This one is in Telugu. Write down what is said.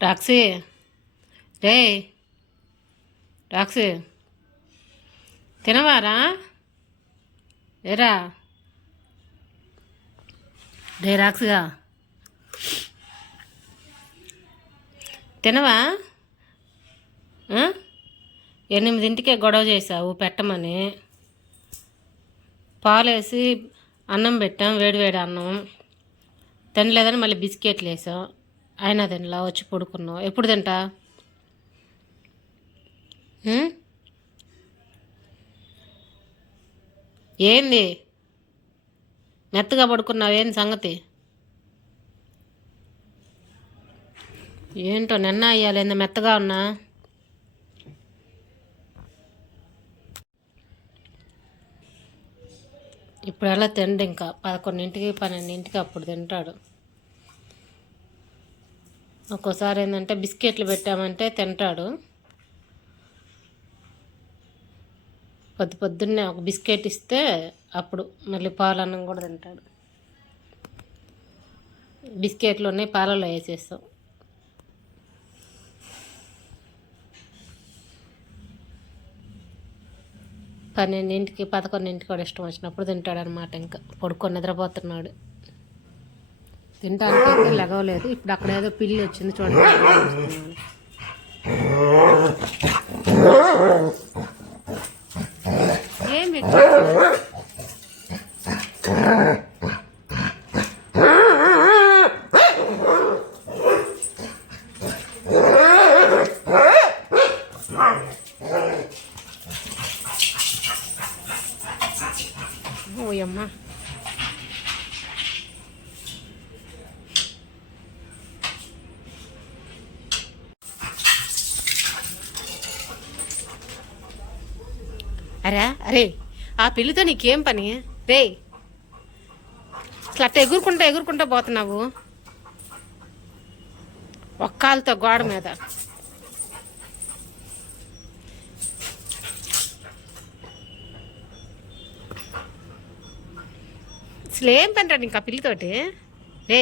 టాక్సీ రే టాక్సీ తినవారా ఏరా రే రాక్సిగా తినవా 8ంటికే గొడవ చేసావు పెట్టమని పాలేసి అన్నం పెట్టాం వేడివేడి అన్నం తినలేదని మళ్ళీ బిస్కెట్లు వేసాం అయినా తినలా వచ్చి పడుకున్నావు ఎప్పుడు తింటా ఏంది మెత్తగా పడుకున్నావు ఏంది సంగతి ఏంటో నిన్న అయ్యాలి ఎంత మెత్తగా ఉన్నా ఇప్పుడు ఎలా తిండి ఇంకా 11ంటికి 12ంటికి అప్పుడు తింటాడు ఒక్కోసారి ఏంటంటే బిస్కెట్లు పెట్టామంటే తింటాడు పొద్దున్నే ఒక బిస్కెట్ ఇస్తే అప్పుడు మళ్ళీ పాలన్నం కూడా తింటాడు బిస్కెట్లోనే పాలలో వేసేస్తాం 12ంటికి 11ంటికి కూడా ఇష్టం వచ్చినప్పుడు తింటాడనమాట ఇంకా పడుకొని నిద్రపోతున్నాడు తింటానికి లెగవలేదు ఇప్పుడు అక్కడ ఏదో పిల్లి వచ్చింది చూడండి ఏం ఓయమ్మా అరే ఆ పిల్లితో నీకేం పని రే అట్లా ఎగురుకుంటా పోతున్నావు ఒక్కాలతో గోడ మీద అసలు ఏం పని రా ఇంకా పిల్లితోటి రే